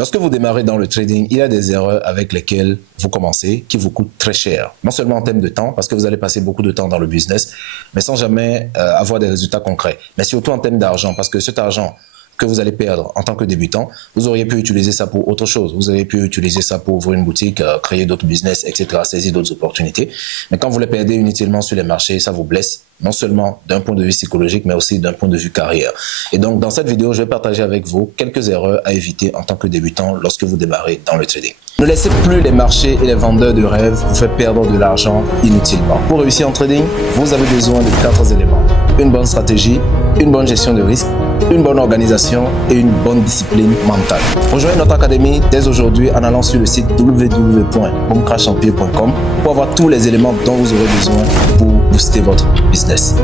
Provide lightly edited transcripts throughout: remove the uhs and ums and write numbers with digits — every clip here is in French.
Lorsque vous démarrez dans le trading, il y a des erreurs avec lesquelles vous commencez qui vous coûtent très cher. Non seulement en termes de temps, parce que vous allez passer beaucoup de temps dans le business, mais sans jamais avoir des résultats concrets. Mais surtout en termes d'argent, parce que cet argent que vous allez perdre en tant que débutant, vous auriez pu utiliser ça pour autre chose. Vous auriez pu utiliser ça pour ouvrir une boutique, créer d'autres business, etc., saisir d'autres opportunités. Mais quand vous les perdez inutilement sur les marchés, ça vous blesse, non seulement d'un point de vue psychologique, mais aussi d'un point de vue carrière. Et donc, dans cette vidéo, je vais partager avec vous quelques erreurs à éviter en tant que débutant lorsque vous démarrez dans le trading. Ne laissez plus les marchés et les vendeurs de rêves vous faire perdre de l'argent inutilement. Pour réussir en trading, vous avez besoin de 4 éléments. Une bonne stratégie, une bonne gestion de risque, une bonne organisation et une bonne discipline mentale. Rejoignez notre académie dès aujourd'hui en allant sur le site www.boomcrashempire.com pour avoir tous les éléments dont vous aurez besoin pour booster votre business.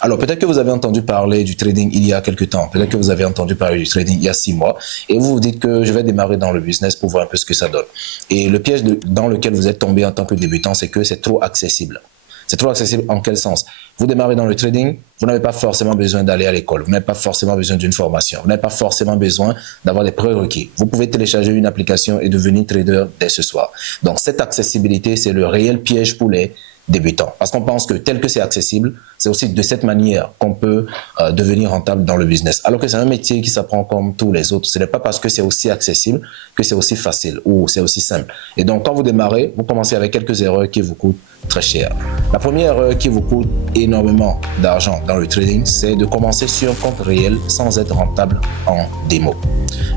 Alors, peut-être que vous avez entendu parler du trading il y a quelques temps. Peut-être que vous avez entendu parler du trading il y a 6 mois. Et vous vous dites que je vais démarrer dans le business pour voir un peu ce que ça donne. Et le piège dans lequel vous êtes tombé en tant que débutant, c'est que c'est trop accessible. C'est trop accessible en quel sens? Vous démarrez dans le trading, vous n'avez pas forcément besoin d'aller à l'école. Vous n'avez pas forcément besoin d'une formation. Vous n'avez pas forcément besoin d'avoir des prérequis. Vous pouvez télécharger une application et devenir trader dès ce soir. Donc, cette accessibilité, c'est le réel piège pour les débutants. Parce qu'on pense que tel que c'est accessible, c'est aussi de cette manière qu'on peut devenir rentable dans le business. Alors que c'est un métier qui s'apprend comme tous les autres. Ce n'est pas parce que c'est aussi accessible que c'est aussi facile ou c'est aussi simple. Et donc, quand vous démarrez, vous commencez avec quelques erreurs qui vous coûtent très cher. La première erreur qui vous coûte énormément d'argent dans le trading, c'est de commencer sur un compte réel sans être rentable en démo.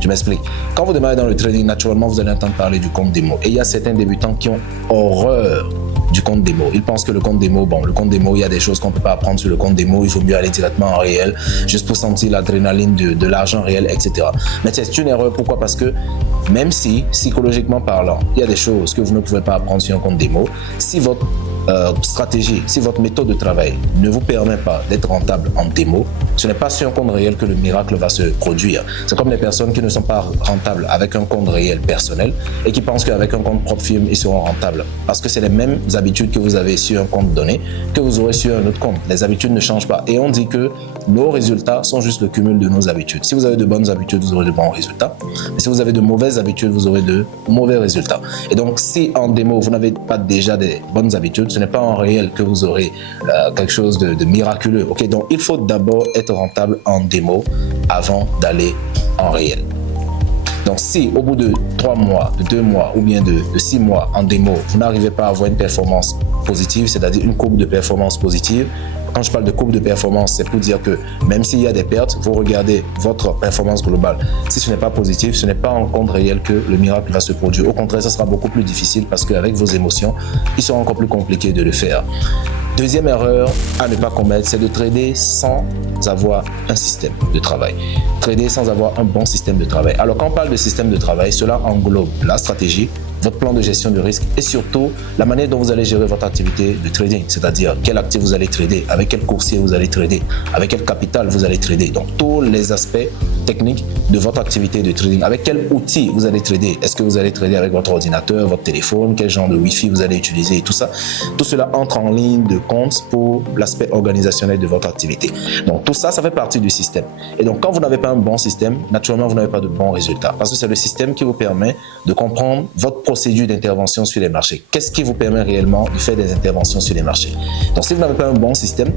Je m'explique. Quand vous démarrez dans le trading, naturellement, vous allez entendre parler du compte démo. Et il y a certains débutants qui ont horreur du compte démo. Ils pensent que le compte démo, le compte démo, il y a des choses qu'on ne peut pas apprendre sur le compte démo, il faut mieux aller directement en réel, juste pour sentir l'adrénaline de l'argent réel, etc. Mais c'est une erreur. Pourquoi? Parce que même si, psychologiquement parlant, il y a des choses que vous ne pouvez pas apprendre sur un compte démo, si votre stratégie, si votre méthode de travail ne vous permet pas d'être rentable en démo, ce n'est pas sur un compte réel que le miracle va se produire. C'est comme les personnes qui ne sont pas rentables avec un compte réel personnel et qui pensent qu'avec un compte propre firme, ils seront rentables. Parce que c'est les mêmes habitudes que vous avez sur un compte donné que vous aurez sur un autre compte. Les habitudes ne changent pas. Et on dit que nos résultats sont juste le cumul de nos habitudes. Si vous avez de bonnes habitudes, vous aurez de bons résultats. Mais si vous avez de mauvaises habitudes, vous aurez de mauvais résultats. Et donc, si en démo, vous n'avez pas déjà des bonnes habitudes, ce n'est pas en réel que vous aurez quelque chose de miraculeux. Okay? Donc, il faut d'abord être rentable en démo avant d'aller en réel. Donc, si au bout de 3 mois, de 2 mois ou bien de 6 mois en démo, vous n'arrivez pas à avoir une performance positive, c'est-à-dire une courbe de performance positive, quand je parle de courbe de performance, c'est pour dire que même s'il y a des pertes, vous regardez votre performance globale. Si ce n'est pas positif, ce n'est pas en compte réel que le miracle va se produire. Au contraire, ça sera beaucoup plus difficile parce qu'avec vos émotions, il sera encore plus compliqué de le faire. Deuxième erreur à ne pas commettre, c'est de trader sans avoir un système de travail. Trader sans avoir un bon système de travail. Alors, quand on parle de système de travail, cela englobe la stratégie, votre plan de gestion de risque et surtout la manière dont vous allez gérer votre activité de trading, c'est-à-dire quel actif vous allez trader, avec quel courtier vous allez trader, avec quel capital vous allez trader. Donc, tous les aspects techniques de votre activité de trading, avec quel outil vous allez trader. Est-ce que vous allez trader avec votre ordinateur, votre téléphone, quel genre de Wi-Fi vous allez utiliser et tout ça. Tout cela entre en ligne de compte pour l'aspect organisationnel de votre activité. Donc, tout ça, ça fait partie du système. Et donc, quand vous n'avez pas un bon système, naturellement, vous n'avez pas de bons résultats parce que c'est le système qui vous permet de comprendre votre procédure d'intervention sur les marchés. Qu'est-ce qui vous permet réellement de faire des interventions sur les marchés? Donc, si vous n'avez pas un bon système,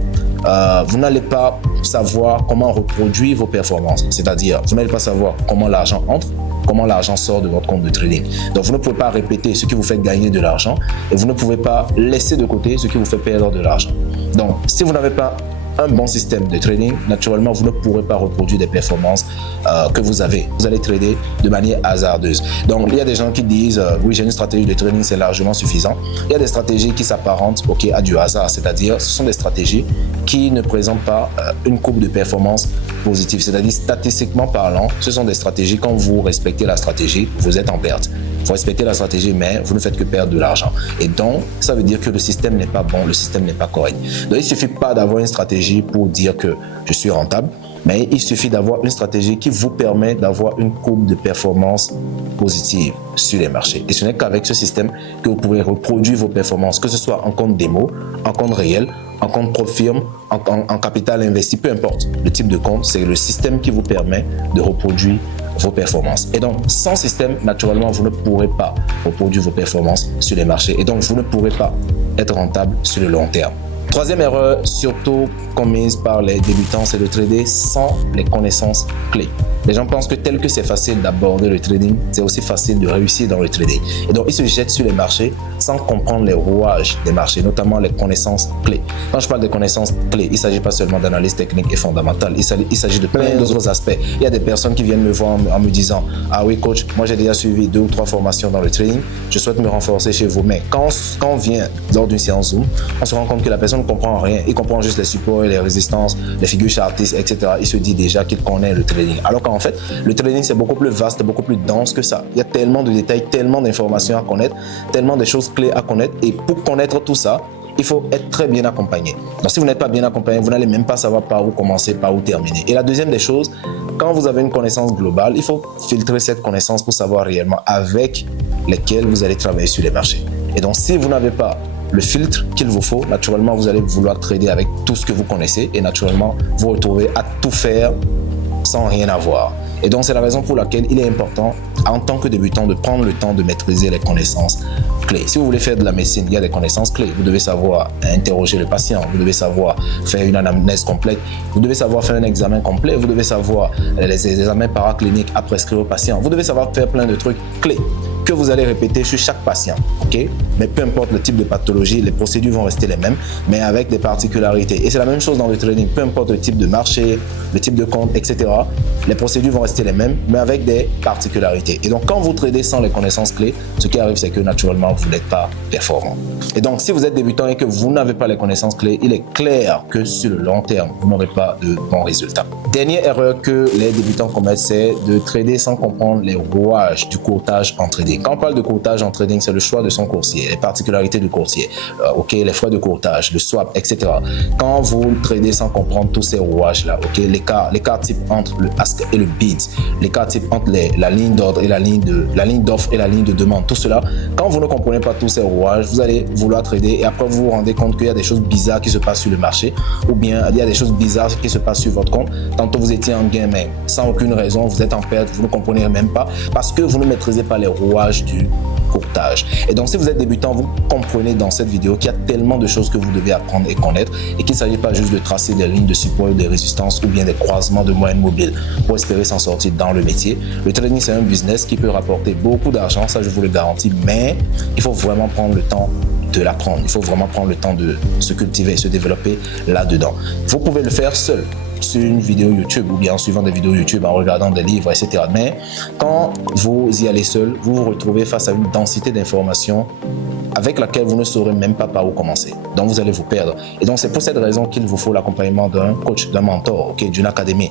vous n'allez pas savoir comment reproduire vos performances. C'est-à-dire, vous n'allez pas savoir comment l'argent entre, comment l'argent sort de votre compte de trading. Donc, vous ne pouvez pas répéter ce qui vous fait gagner de l'argent et vous ne pouvez pas laisser de côté ce qui vous fait perdre de l'argent. Donc, si vous n'avez pas un bon système de trading, naturellement, vous ne pourrez pas reproduire des performances que vous avez. Vous allez trader de manière hasardeuse. Donc, il y a des gens qui disent oui, j'ai une stratégie de trading, c'est largement suffisant. Il y a des stratégies qui s'apparentent à du hasard, c'est-à-dire ce sont des stratégies qui ne présentent pas une courbe de performance positive. C'est-à-dire, statistiquement parlant, ce sont des stratégies, quand vous respectez la stratégie, vous êtes en perte. Vous respectez la stratégie, mais vous ne faites que perdre de l'argent. Et donc, ça veut dire que le système n'est pas bon, le système n'est pas correct. Donc, il ne suffit pas d'avoir une stratégie pour dire que je suis rentable, mais il suffit d'avoir une stratégie qui vous permet d'avoir une courbe de performance positive sur les marchés. Et ce n'est qu'avec ce système que vous pouvez reproduire vos performances, que ce soit en compte démo, en compte réel, en compte propre firme, en capital investi, peu importe le type de compte, c'est le système qui vous permet de reproduire vos performances. Et donc, sans système, naturellement, vous ne pourrez pas reproduire vos performances sur les marchés. Et donc, vous ne pourrez pas être rentable sur le long terme. Troisième erreur, surtout commise par les débutants, c'est de trader sans les connaissances clés. Les gens pensent que tel que c'est facile d'aborder le trading, c'est aussi facile de réussir dans le trading. Et donc, ils se jettent sur les marchés sans comprendre les rouages des marchés, notamment les connaissances clés. Quand je parle de connaissances clés, il ne s'agit pas seulement d'analyse technique et fondamentale, il s'agit de plein d'autres aspects. Il y a des personnes qui viennent me voir en me disant « Ah oui coach, moi j'ai déjà suivi 2 ou 3 formations dans le trading, je souhaite me renforcer chez vous. » Mais quand on vient lors d'une séance Zoom, on se rend compte que la personne ne comprend rien. Il comprend juste les supports et les résistances, les figures chartistes, etc. Il se dit déjà qu'il connaît le trading. Alors qu'en fait, le trading, c'est beaucoup plus vaste, beaucoup plus dense que ça. Il y a tellement de détails, tellement d'informations à connaître, tellement de choses clés à connaître. Et pour connaître tout ça, il faut être très bien accompagné. Donc, si vous n'êtes pas bien accompagné, vous n'allez même pas savoir par où commencer, par où terminer. Et la deuxième des choses, quand vous avez une connaissance globale, il faut filtrer cette connaissance pour savoir réellement avec lesquelles vous allez travailler sur les marchés. Et donc, si vous n'avez pas le filtre qu'il vous faut, naturellement, vous allez vouloir trader avec tout ce que vous connaissez et naturellement, vous retrouvez à tout faire sans rien avoir. Et donc, c'est la raison pour laquelle il est important, en tant que débutant, de prendre le temps de maîtriser les connaissances clés. Si vous voulez faire de la médecine, il y a des connaissances clés. Vous devez savoir interroger le patient, vous devez savoir faire une anamnèse complète, vous devez savoir faire un examen complet, vous devez savoir les examens paracliniques à prescrire au patient, vous devez savoir faire plein de trucs clés que vous allez répéter sur chaque patient, ok? Mais peu importe le type de pathologie, les procédures vont rester les mêmes, mais avec des particularités. Et c'est la même chose dans le trading, peu importe le type de marché, le type de compte, etc. Les procédures vont rester les mêmes, mais avec des particularités. Et donc, quand vous tradez sans les connaissances clés, ce qui arrive, c'est que naturellement, vous n'êtes pas performant. Et donc, si vous êtes débutant et que vous n'avez pas les connaissances clés, il est clair que sur le long terme, vous n'aurez pas de bons résultats. Dernière erreur que les débutants commettent, c'est de trader sans comprendre les rouages du courtage en trading. Quand on parle de courtage en trading, c'est le choix de son courtier, les particularités du courtier, les frais de courtage, le swap, etc. Quand vous tradez sans comprendre tous ces rouages-là, l'écart type entre le ask et le bid, l'écart type entre la ligne d'ordre et la ligne d'offre et la ligne de demande, tout cela, quand vous ne comprenez pas tous ces rouages, vous allez vouloir trader et après vous vous rendez compte qu'il y a des choses bizarres qui se passent sur le marché ou bien il y a des choses bizarres qui se passent sur votre compte. Tantôt vous étiez en gain, mais sans aucune raison, vous êtes en perte, vous ne comprenez même pas parce que vous ne maîtrisez pas les rouages du courtage. Et donc, si vous êtes débutant, vous comprenez dans cette vidéo qu'il y a tellement de choses que vous devez apprendre et connaître et qu'il ne s'agit pas juste de tracer des lignes de support ou des résistances ou bien des croisements de moyennes mobiles pour espérer s'en sortir dans le métier. Le trading, c'est un business qui peut rapporter beaucoup d'argent, ça je vous le garantis, mais il faut vraiment prendre le temps de l'apprendre. Il faut vraiment prendre le temps de se cultiver et se développer là-dedans. Vous pouvez le faire seul sur une vidéo YouTube ou bien en suivant des vidéos YouTube, en regardant des livres, etc. Mais quand vous y allez seul, vous vous retrouvez face à une densité d'informations avec laquelle vous ne saurez même pas par où commencer. Donc, vous allez vous perdre. Et donc, c'est pour cette raison qu'il vous faut l'accompagnement d'un coach, d'un mentor, d'une académie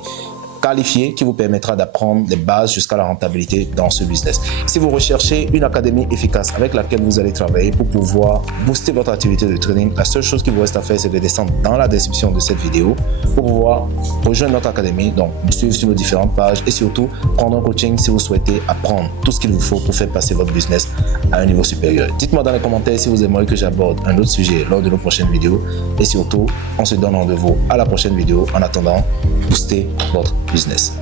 qualifié qui vous permettra d'apprendre les bases jusqu'à la rentabilité dans ce business. Si vous recherchez une académie efficace avec laquelle vous allez travailler pour pouvoir booster votre activité de trading, la seule chose qu'il vous reste à faire, c'est de descendre dans la description de cette vidéo pour pouvoir rejoindre notre académie, donc nous suivre sur nos différentes pages et surtout prendre un coaching si vous souhaitez apprendre tout ce qu'il vous faut pour faire passer votre business à un niveau supérieur. Dites-moi dans les commentaires si vous aimeriez que j'aborde un autre sujet lors de nos prochaines vidéos et surtout, on se donne rendez-vous à la prochaine vidéo. En attendant, boostez votre business.